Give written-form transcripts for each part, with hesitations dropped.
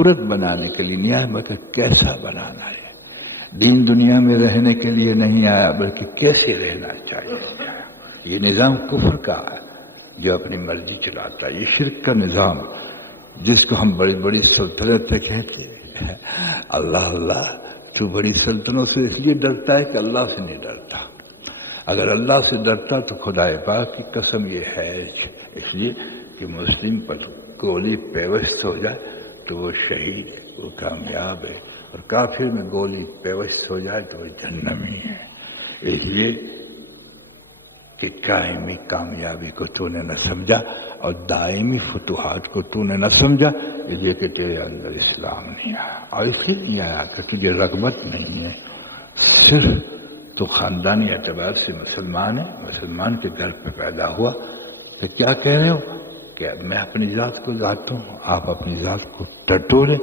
صورت بنانے کے لیے نہیں آیا بلکہ کیسا بنانا ہے. دین دنیا میں رہنے کے لیے نہیں آیا بلکہ کیسے رہنا چاہیے. یہ نظام کفر کا ہے جو اپنی مرضی چلاتا ہے. یہ شرک کا نظام جس کو ہم بڑی بڑی سلطنتیں کہتے ہیں. اللہ اللہ تو بڑی سلطنتوں سے اس لیے ڈرتا ہے کہ اللہ سے نہیں ڈرتا. اگر اللہ سے ڈرتا تو خدا پاک کی قسم یہ ہے اس لیے کہ مسلم پر گولی پیوست ہو جائے تو وہ شہید ہے, وہ کامیاب ہے, اور کافر میں گولی پیوست ہو جائے تو وہ جہنمی ہے. اس لیے کہ قائمی کامیابی کو تو نے نہ سمجھا اور دائمی فتوحات کو تو نے نہ سمجھا, اس لیے کہ تیرے اندر اسلام نہیں آیا. اور اس لیے نہیں آیا کہ تجھے رغبت نہیں ہے, صرف تو خاندانی اعتبار سے مسلمان ہے, مسلمان کے گھر پہ پیدا ہوا. تو کیا کہہ رہے ہو کہ میں اپنی ذات کو ذات ہوں, آپ اپنی ذات کو ٹٹولے.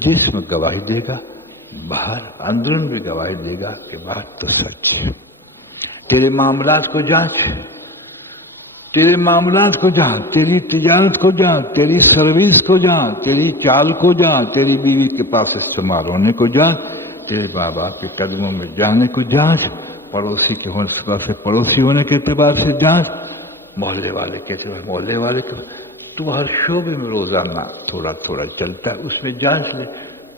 جسم گواہی دے گا, باہر اندرون بھی گواہی دے گا کہ بات تو سچ ہے. تیرے معاملات کو جانچ, تیرے معاملات کو جانچ, تیری تجارت کو جانچ, تیری سروس کو جانچ, تیری چال کو جانچ, تیری بیوی کے پاس استعمال ہونے کو جانچ, تیرے ماں باپ کے قدموں میں جانے کو جانچ, پڑوسی کے ہونے سے پڑوسی ہونے کے اعتبار سے جانچ, محلے والے کے اعتبار محلے والے کے. تو ہر شعبے میں روزانہ تھوڑا تھوڑا چلتا ہے, اس میں جانچ لے.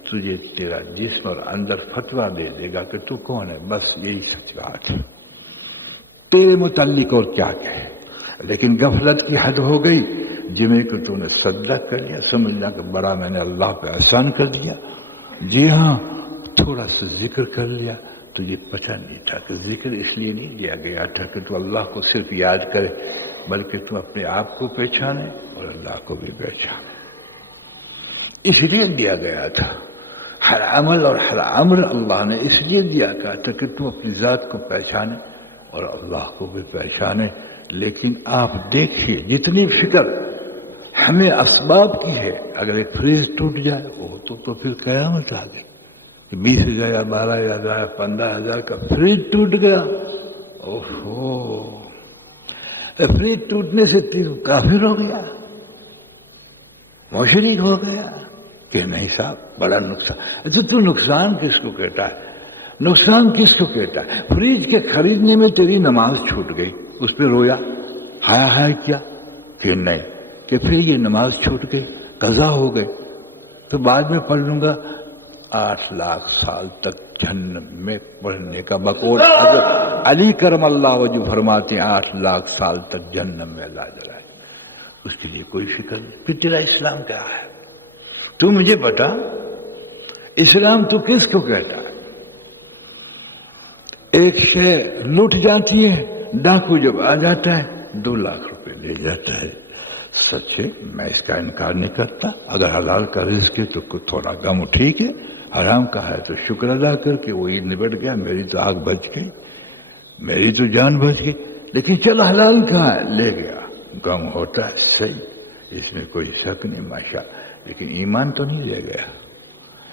تجھے تیرا جسم اور اندر فتویٰ دے دے گا کہ تو کون ہے. بس یہی سچ بات ہے تیرے متعلق, اور کیا کہے. لیکن غفلت کی حد ہو گئی. جمعے کو تو نے صدقہ کر لیا, سمجھنا کہ بڑا میں نے اللہ پہ احسان کر دیا. جی ہاں, تھوڑا سا ذکر کر لیا. تجھے پتہ نہیں تھا کہ ذکر اس لیے نہیں دیا گیا تھا کہ تو اللہ کو صرف یاد کرے, بلکہ تم اپنے آپ کو پہچانے اور اللہ کو بھی پہچانے. اس لیے دیا گیا تھا. ہر عمل اور ہر امر اللہ نے اس لیے دیا گیا تھا کہ تم اپنی ذات کو پہچانے اور اللہ کو بھی پہچانے. لیکن آپ دیکھیے جتنی فکر ہمیں اسباب کی ہے, اگر ایک فریج ٹوٹ جائے وہ تو پھر قیامت آ گئی. 20,000 12,000 15,000 کا فریج ٹوٹ گیا, اوہو, فریج ٹوٹنے سے کافر ہو گیا, مشرک ہو گیا کہ نہیں صاحب بڑا نقصان. تو نقصان کس کو کہتا ہے, نقصان کس کو کہتا ہے. فریج کے خریدنے میں تیری نماز چھوٹ گئی, اس پہ رویا, ہائے ہائے کیا کہ نہیں, کہ پھر یہ نماز چھوٹ گئی, قضا ہو گئی, تو بعد میں پڑھ لوں گا. 8 لاکھ سال تک جہنم میں پڑھنے کا بقول حضرت علی کرم اللہ وجہ فرماتے ہیں 8 لاکھ سال تک جہنم میں اللہ جلائے. اس کے لیے کوئی فکر نہیں. پھر تیرا اسلام کیا ہے؟ تو مجھے بتا, اسلام تو کس کو کہتا ہے؟ ایک شے لوٹ جاتی ہے, ڈاکو جب آ جاتا ہے 2 لاکھ روپے لے جاتا ہے. سچ ہے, میں اس کا انکار نہیں کرتا. اگر حلال کا رزق ہے تو تھوڑا غم ٹھیک ہے, حرام کا ہے تو شکر ادا کر کے وہی نبٹ گیا, میری تو آگ بچ گئی, میری تو جان بچ گئی. لیکن چل حلال کہاں ہے, لے گیا, غم ہوتا ہے, صحیح, اس میں کوئی شک نہیں ماشاء. لیکن ایمان تو نہیں لے گیا.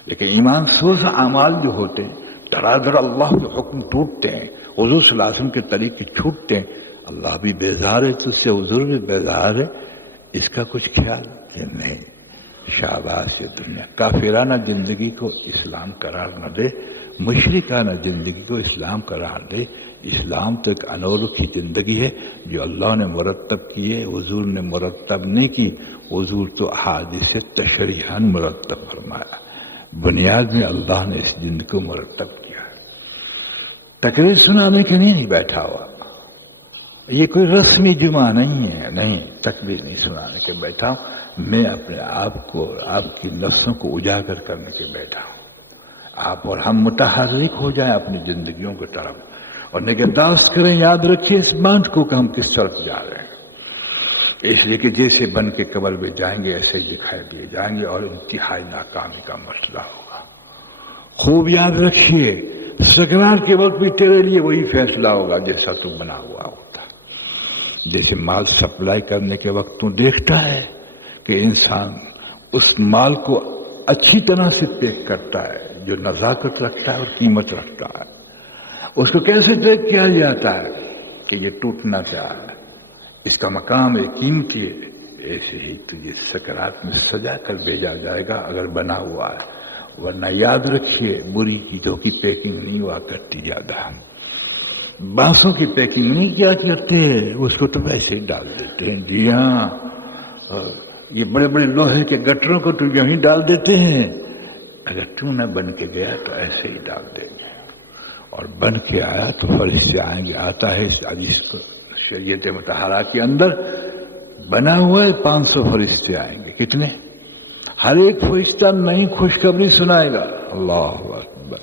لیکن ایمان سوز اعمال جو ہوتے ہیں درادر اللہ کے حکم ٹوٹتے ہیں, حضور صلی اللہ علیہ وسلم کے طریقے چھوٹتے ہیں. اللہ بھی بیزار ہے تجھ سے, حضور بھی بیزار ہے. اس کا کچھ خیال کہ نہیں. شاباش یہ دنیا کافرانہ زندگی کو اسلام قرار نہ دے, مشرکانہ زندگی کو اسلام قرار دے. اسلام تو ایک انوکھی زندگی ہے جو اللہ نے مرتب کی ہے, حضور نے مرتب نہیں کی. حضور تو احادیث تشریحاً مرتب فرمایا, بنیاد میں اللہ نے اس زندگی کو مرتب کیا. تقریر سنانے کے لیے نہیں بیٹھا ہوا, یہ کوئی رسمی جمعہ نہیں ہے, نہیں, تکبیر نہیں سنانے کے بیٹھا ہوں. میں اپنے آپ کو اور آپ کی نفسوں کو اجاگر کرنے کے بیٹھا ہوں. آپ اور ہم متحرک ہو جائیں اپنی زندگیوں کی طرف اور نگہداشت کریں. یاد رکھیے اس بات کو کہ ہم کس طرف جا رہے ہیں. اس لیے کہ جیسے بن کے قبر میں جائیں گے ایسے دکھائی دیے جائیں گے اور انتہائی ناکامی کا مسئلہ ہوگا. خوب یاد رکھیے, سکرات کے وقت بھی تیرے لیے وہی فیصلہ ہوگا جیسا تو بنا ہوا ہوتا. جیسے مال سپلائی کرنے کے وقت تو دیکھتا ہے کہ انسان اس مال کو اچھی طرح سے پیک کرتا ہے جو نزاکت رکھتا ہے اور قیمت رکھتا ہے. اس کو کیسے پیک کیا جاتا ہے کہ یہ ٹوٹنا چاہے, اس کا مقام ہے, قیمتی ہے, ایسے ہی تجھے سکرات میں سجا کر بھیجا جائے گا اگر بنا ہوا ہے، ورنہ یاد رکھیے بری چیزوں کی پیکنگ نہیں ہوا کرتی زیادہ، بانسوں کی پیکنگ نہیں کیا کرتے، اس کو تو ویسے ہی ڈال دیتے ہیں۔ جی ہاں، یہ بڑے بڑے لوہے کے گٹروں کو تو یہیں ڈال دیتے ہیں، اگر تو نہ بن کے گیا تو ایسے ہی ڈال دیں گے، اور بن کے آیا تو فرشتے آئیں گے۔ آتا ہے اس حدیث کو شریعت مطہرہ کے اندر بنا ہوا ہے 500 فرشتے آئیں گے۔ کتنے؟ ہر ایک فرشتہ نئی خوشخبری سنائے گا۔ اللہ اکبر!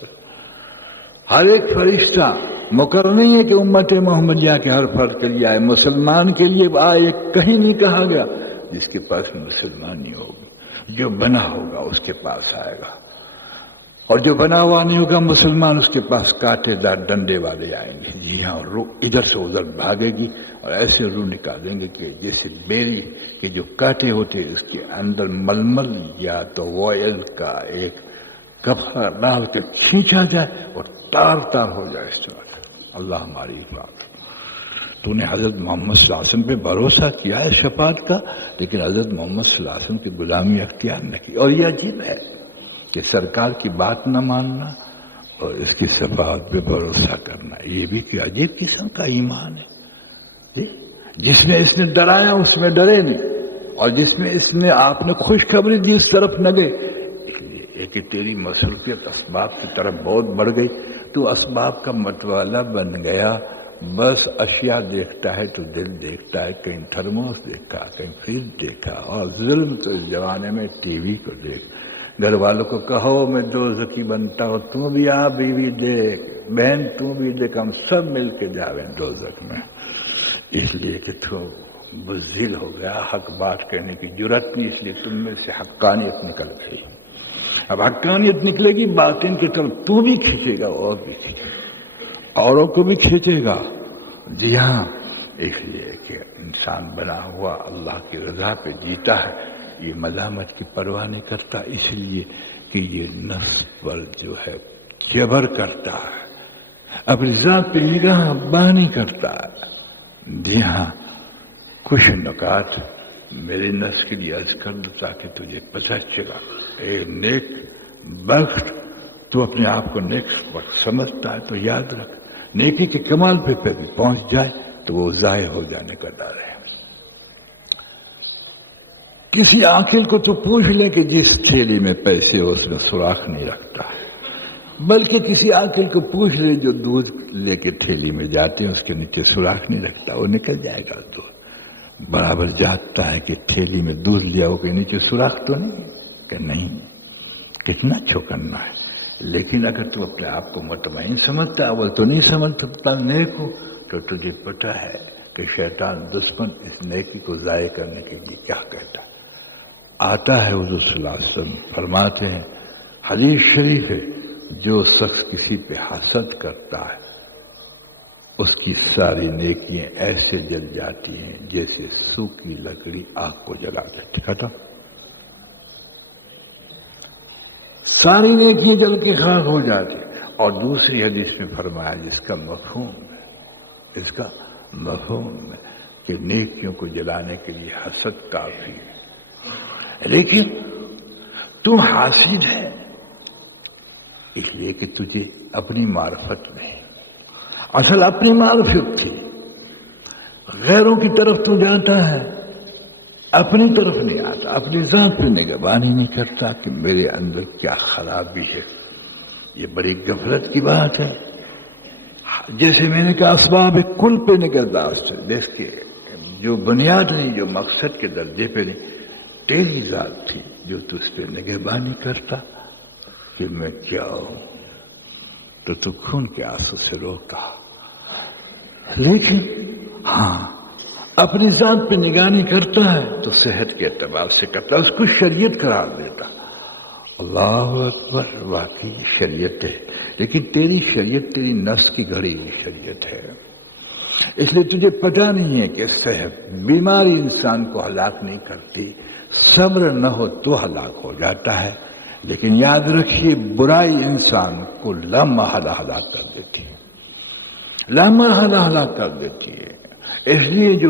ہر ایک فرشتہ مقرر نہیں ہے کہ امت محمدیہ کے ہر فرد کے لیے آئے، مسلمان کے لیے آئے، کہیں نہیں کہا گیا۔ جس کے پاس مسلمانی ہوگی، جو بنا ہوگا اس کے پاس آئے گا، اور جو بنا ہوا نہیں ہوگا مسلمان اس کے پاس کانٹے دار ڈنڈے والے آئیں گے۔ جی ہاں، روح ادھر سے ادھر بھاگے گی اور ایسے روح نکالیں گے کہ جیسے بیری کے جو کانٹے ہوتے اس کے اندر ململ یا تو وائل کا ایک کپڑا ڈال کے کھینچا جائے اور تار تار ہو جائے اس طرح۔ اللہ ہماری بات، تو نے حضرت محمد صلی اللہ علیہ وسلم پہ بھروسہ کیا ہے شفاعت کا، لیکن حضرت محمد صلی اللہ علیہ وسلم کی غلامی اختیار نہ کی۔ اور یہ عجیب ہے کہ سرکار کی بات نہ ماننا اور اس کی شفاعت پہ بھروسہ کرنا، یہ بھی کوئی عجیب قسم کا ایمان ہے جی۔ جس میں اس نے ڈرایا اس میں ڈرے نہیں، اور جس میں اس نے آپ نے خوشخبری دی اس طرف نہ گئے۔ اس لیے کہ تیری مصروفیت اسباب کی طرف بہت بڑھ گئی، تو اسباب کا متوالا بن گیا، بس اشیاء دیکھتا ہے تو دل دیکھتا ہے، کہیں تھرموس دیکھا، کہیں فریج دیکھا، اور ظلم تو اس زمانے میں ٹی وی کو دیکھ۔ گھر والوں کو کہو میں دوزخی بنتا ہوں، تم بھی آ بیوی دیکھ، بہن تم بھی دیکھ، ہم سب مل کے جاویں دوزخ میں۔ اس لیے کہ تو بزدل ہو گیا، حق بات کہنے کی جرات نہیں، اس لیے تم میں سے حقانیت نکل گئی۔ اب حقانیت نکلے گی، باطن کی طرف تو بھی کھینچے گا اور بھی کھینچے گا، اوروں کو بھی کھینچے گا۔ جی ہاں، اس لیے کہ انسان بنا ہوا اللہ کی رضا پہ جیتا ہے، یہ ملامت کی پرواہ نہیں کرتا، اس لیے کہ یہ نفس پر جو ہے جبر کرتا ہے، اپنی ذات پہ نگاہ بانی کرتا ہے۔ جی ہاں، کچھ نکات میرے نفس کے لیے عرض کر دو تاکہ تجھے پتہ چلا۔ اے نیک بخت، تو اپنے آپ کو نیک وقت سمجھتا ہے تو یاد رکھ، نیکی کے کمال پہ بھی پہنچ جائے تو وہ ضائع ہو جانے کا ڈر ہے۔ کسی عاقل کو تو پوچھ لے کہ جس تھیلی میں پیسے ہو اس میں سوراخ نہیں رکھتا ہے، بلکہ کسی عاقل کو پوچھ لے جو دودھ لے کے تھیلی میں جاتے ہیں اس کے نیچے سوراخ نہیں رکھتا، وہ نکل جائے گا دودھ۔ برابر جانتا ہے کہ تھیلی میں دودھ لیا ہو کے نیچے سوراخ تو نہیں کہ نہیں، کتنا چوکنا ہے۔ لیکن اگر تو اپنے آپ کو مطمئن سمجھتا، اول تو نہیں سمجھ سکتا نیک ہو، تو تجھے پتہ ہے کہ شیطان دشمن اس نیکی کو ضائع کرنے کے لیے کیا کہتا ہے۔ آتا ہے حضور صلی اللہ علیہ وسلم فرماتے ہیں، حدیث شریف ہے، جو شخص کسی پہ حسد کرتا ہے اس کی ساری نیکیاں ایسے جل جاتی ہیں جیسے سوکھی لکڑی آگ کو جلا دیتی، ختم، ساری نیکیاں جل کے خاک ہو جاتی۔ اور دوسری حدیث میں فرمایا جس کا مفہوم ہے، اس کا مفہوم ہے کہ نیکیوں کو جلانے کے لیے حسد کافی ہے، لیکن تم حاسد ہے اس لیے کہ تجھے اپنی معرفت نہیں، اصل اپنی معرفت تھی، غیروں کی طرف تو جاتا ہے، اپنی طرف نہیں آتا، اپنی ذات پہ نگہبانی نہیں کرتا کہ میرے اندر کیا خرابی ہے۔ یہ بڑی غفلت کی بات ہے۔ جیسے میں نے کہا اسباب کل پہ نگہداشت ہے، دیکھ کے جو بنیاد نہیں، جو مقصد کے درجے پہ نہیں، تیری ذات تھی جو تو اس پہ نگہبانی کرتا کہ میں کیا ہوں، تو خون کے آنسو سے روتا۔ لیکن ہاں اپنی ذات پہ نگاہ نہیں کرتا ہے تو صحت کے اعتبار سے کرتا، اس کو شریعت قرار دیتا۔ اللہ اکبر، واقعی شریعت ہے، لیکن تیری شریعت تیری نفس کی گھڑی ہوئی شریعت ہے، اس لیے تجھے پتہ نہیں ہے کہ صحت بیماری انسان کو ہلاک نہیں کرتی، صبر نہ ہو تو ہلاک ہو جاتا ہے، لیکن یاد رکھیے برائی انسان کو لامحالہ ہلاک کر دیتی ہے، لامحالہ ہلاک کر دیتی ہے۔ اس لیے جو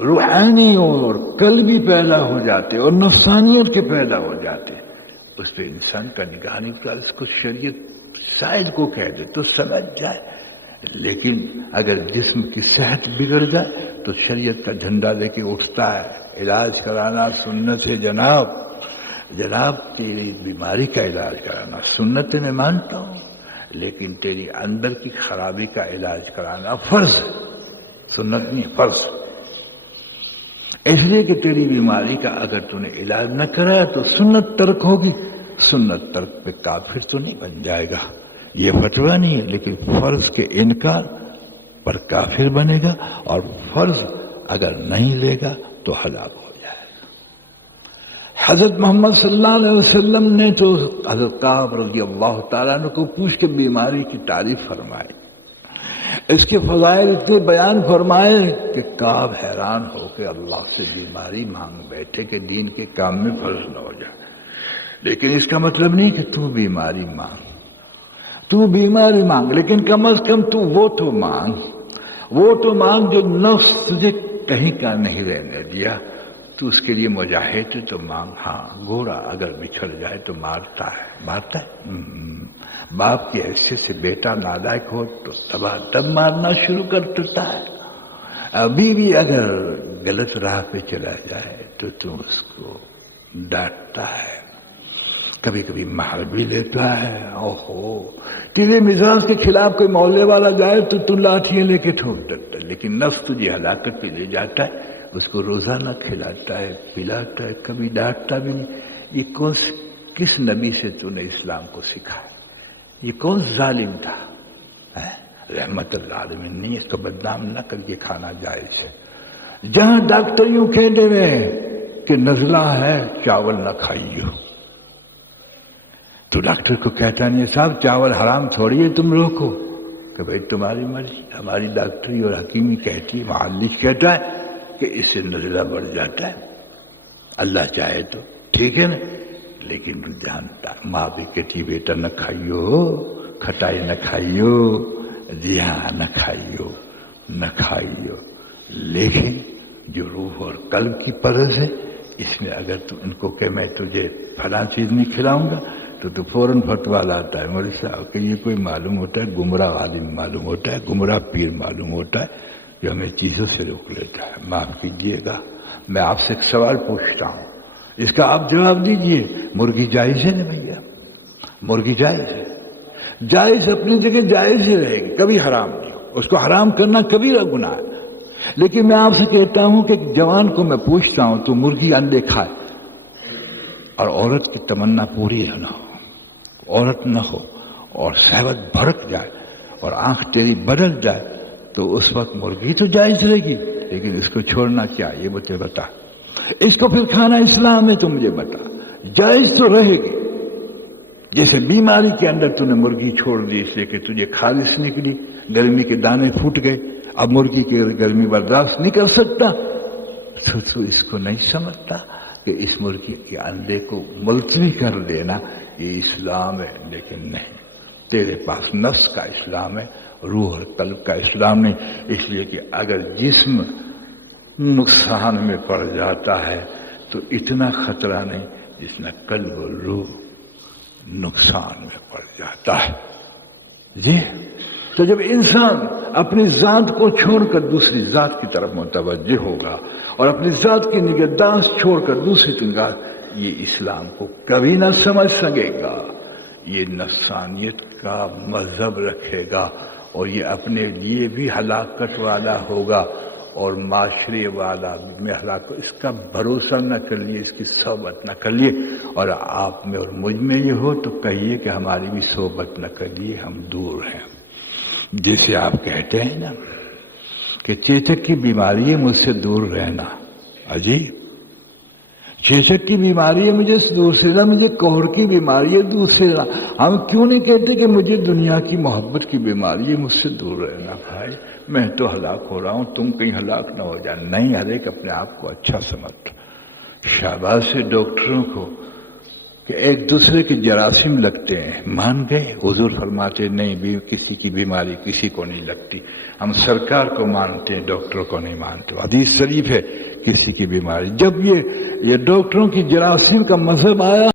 روحانی اور قلبی پیدا ہو جاتے اور نفسانیت کے پیدا ہو جاتے، اس پہ انسان کا نگاہ نہیں پڑا. اس کو شریعت شاید کو کہہ دے تو سمجھ جائے، لیکن اگر جسم کی صحت بگڑ جائے تو شریعت کا جھنڈا لے کے اٹھتا ہے. علاج کرانا سنت ہے جناب تیری بیماری کا علاج کرانا سنت میں مانتا ہوں، لیکن تیری اندر کی خرابی کا علاج کرانا فرض، سنت نہیں فرض. اس لیے کہ تیری بیماری کا اگر تو نے علاج نہ کرایا تو سنت ترک ہوگی. سنت ترک پہ کافر تو نہیں بن جائے گا، یہ فتویٰ نہیں ہے، لیکن فرض کے انکار پر کافر بنے گا، اور فرض اگر نہیں لے گا تو ہلاک ہو جائے گا. حضرت محمد صلی اللہ علیہ وسلم نے تو حضرت کعب رضی اللہ تعالیٰ عنہ کو پوچھ کے بیماری کی تعریف فرمائی، اس کے فضائل اتنے بیان فرمائے کہ کعب حیران ہو کے اللہ سے بیماری مانگ بیٹھے کہ دین کے کام میں فرض نہ ہو جائے. لیکن اس کا مطلب نہیں کہ تو بیماری مانگ، لیکن کم از کم تو وہ تو مانگ جو نفس تجھے کہیں کا نہیں رہنے دیا. تو اس کے لیے مجاہد تو مانگ. ہاں، گھوڑا اگر بچھڑ جائے تو مارتا ہے. باپ کی حیثیت سے بیٹا نالائق ہو تو تب مارنا شروع کر دیتا ہے. بیوی اگر غلط راہ پہ چلا جائے تو تم اس کو ڈانٹتا ہے، کبھی کبھی مار بھی لیتا ہے. اوہو، تیرے مزاج کے خلاف کوئی محلے والا جائے تو تو لاٹھیاں لے کے ٹھوک دیتا ہے، لیکن نفس تجھے ہلاکت پہ لے جاتا ہے. اس کو روزانہ کھلاتا ہے، پلاتا ہے، کبھی ڈانٹتا بھی نہیں. یہ کس نبی سے تو نے اسلام کو سکھایا؟ یہ کون ظالم تھا؟ رحمت اللہ عالمین نہیں. اس کو بدنام نہ کر کے کھانا جائز ہے. جہاں ڈاکٹر یوں کہتے ہوئے کہ نزلہ ہے چاول نہ کھائیو، تو ڈاکٹر کو کہتا نہیں صاحب چاول حرام تھوڑی ہے، تم روکو. کہ بھائی تمہاری مرضی. ہماری ڈاکٹری اور حکیمی کہتی ہے، معالج کہتا ہے کہ اس سے نزلہ بڑھ جاتا ہے، اللہ چاہے تو ٹھیک ہے نا. لیکن جانتا ماں بھی کہتی بیٹا نہ کھائیو، کھٹائی نہ کھائیو، جی ہاں نہ کھائیو. لیکن جو روح اور قلب کی پرز ہے، اس میں اگر تو ان کو کہ میں تجھے فلاں چیز نہیں کھلاؤں گا تو فوراً فتویٰ لاتا ہے مولوی صاحب کہ یہ کوئی معلوم ہوتا ہے گمراہ عالم معلوم ہوتا ہے، گمراہ پیر معلوم ہوتا ہے جو ہمیں چیزوں سے روک لیتا ہے. معاف کیجیے گا، میں آپ سے ایک سوال پوچھتا ہوں، اس کا آپ جواب دیجئے. مرغی جائز ہے نا بھیا؟ مرغی جائز ہے، جائز اپنی جگہ جائز ہی رہے گی، کبھی حرام نہیں. اس کو حرام کرنا کبیرہ گناہ ہے. لیکن میں آپ سے کہتا ہوں کہ جوان کو میں پوچھتا ہوں تو مرغی انڈے کھائے اور عورت کی تمنا پوری نہ ہو، عورت نہ ہو اور صحبت بھڑک جائے اور آنکھ تیری بدل جائے تو اس وقت مرغی تو جائز رہے گی، لیکن اس کو چھوڑنا کیا یہ مجھے بتا. اس کو پھر کھانا اسلام ہے تو مجھے بتا. جائز تو رہے گی. جیسے بیماری کے اندر تو نے مرغی چھوڑ دی اس لیے کہ تجھے خالص نکلی، گرمی کے دانے پھوٹ گئے، اب مرغی کی گرمی برداشت نہیں کر سکتا، تو اس کو نہیں سمجھتا کہ اس مرغی کے انڈے کو ملتوی کر دینا یہ اسلام ہے. لیکن نہیں، تیرے پاس نفس کا اسلام ہے، روح اور قلب کا اسلام نہیں. اس لیے کہ اگر جسم نقصان میں پڑ جاتا ہے تو اتنا خطرہ نہیں جتنا قلب اور روح نقصان میں پڑ جاتا ہے. جی تو جب انسان اپنی ذات کو چھوڑ کر دوسری ذات کی طرف متوجہ ہوگا اور اپنی ذات کی نگہداشت چھوڑ کر دوسری کی نگاہ، یہ اسلام کو کبھی نہ سمجھ سکے گا. یہ نفسانیت کا مذہب رکھے گا اور یہ اپنے لیے بھی ہلاکت والا ہوگا اور معاشرے والا میں ہلاکت. اس کا بھروسہ نہ کریے، اس کی صحبت نہ کریے. اور آپ میں اور مجھ میں یہ ہو تو کہیے کہ ہماری بھی صحبت نہ کریے، ہم دور ہیں. جیسے آپ کہتے ہیں نا کہ چیچک کی بیماری ہے مجھ سے دور رہنا. عجیب، چیچک کی بیماری ہے مجھے دور سے رہنا، مجھے کوہر کی بیماری ہے دور سے رہنا. ہم کیوں نہیں کہتے کہ مجھے دنیا کی محبت کی بیماری ہے مجھ سے دور رہنا؟ بھائی میں تو ہلاک ہو رہا ہوں، تم کہیں ہلاک نہ ہو جائے. نہیں، ہر ایک اپنے آپ کو اچھا سمجھتا. شاباش ہے ڈاکٹروں کو کہ ایک دوسرے کے جراثیم لگتے ہیں، مان گئے؟ حضور فرماتے نہیں بھی کسی کی بیماری کسی کو نہیں لگتی، ہم سرکار کو مانتے ہیں، ڈاکٹر کو نہیں مانتے۔ حدیث شریف ہے کسی کی بیماری، جب یہ ڈاکٹروں کی جراثیم کا مذہب آیا